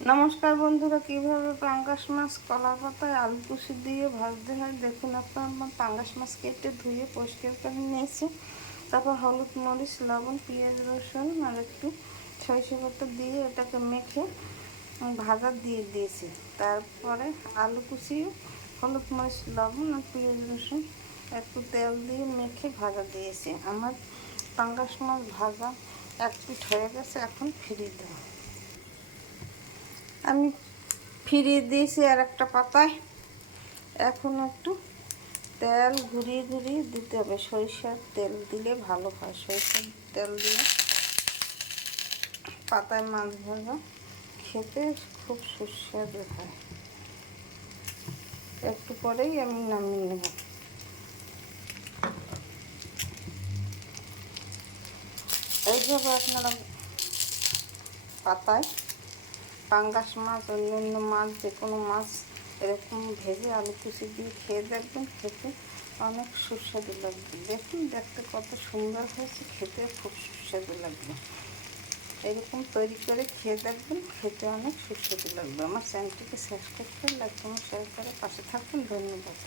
নমস্কার বন্ধুরা, কিভাবে পাঙ্গাস মাছ কলা পাতায় আলু কুচি দিয়ে ভাজতে হয় দেখুন। আমার পাঙ্গাস মাছ কেটে ধুয়ে পরিষ্কার করে নিয়েছি। তারপর হলুদ, মরিচ, লবণ, পেঁয়াজ, রসুন আর একটু সরিষা বাটা দিয়ে এটাকে মেখে ভাজা দিয়ে দিয়েছি। তারপরে আলু কুচি, হলুদ, মরিচ, লবণ আর পেঁয়াজ, রসুন একটু তেল দিয়ে মেখে ভাজা দিয়েছি। আমার পাঙ্গাস মাছ ভাজা এক পিঠ হয়ে গেছে, এখন ফিরিয়ে দেবো। আমি ফিরিয়ে দিয়েছি আর একটা পাতায়। এখন একটু তেল ঘুরিয়ে ঘুরিয়ে দিতে হবে। সরিষার তেল দিলে ভালো হয়। সরিষার তেল দিয়ে পাতায় মাছ ভাজা খেতে খুব সুস্বাদু হয়। একটু পরেই আমি নামিয়ে নেব। এইভাবে আপনারা পাতায় পাঙ্গাস মাছ, অন্যান্য মাছ, যে কোনো মাছ এরকম ভেজে আলু কুচি দিয়ে খেয়ে দেখবেন, খেতে অনেক সুস্বাদু লাগবে। দেখুন দেখতে কত সুন্দর হয়েছে, খেতে খুব সুস্বাদু লাগবে। এরকম তৈরি করে খেয়ে দেখবেন, খেতে অনেক সুস্বাদু লাগবে। আমার চ্যানেলটিকে সাবস্ক্রাইব করে লাইক, কমেন্ট, শেয়ার করে পাশে থাকুন। ধন্যবাদ।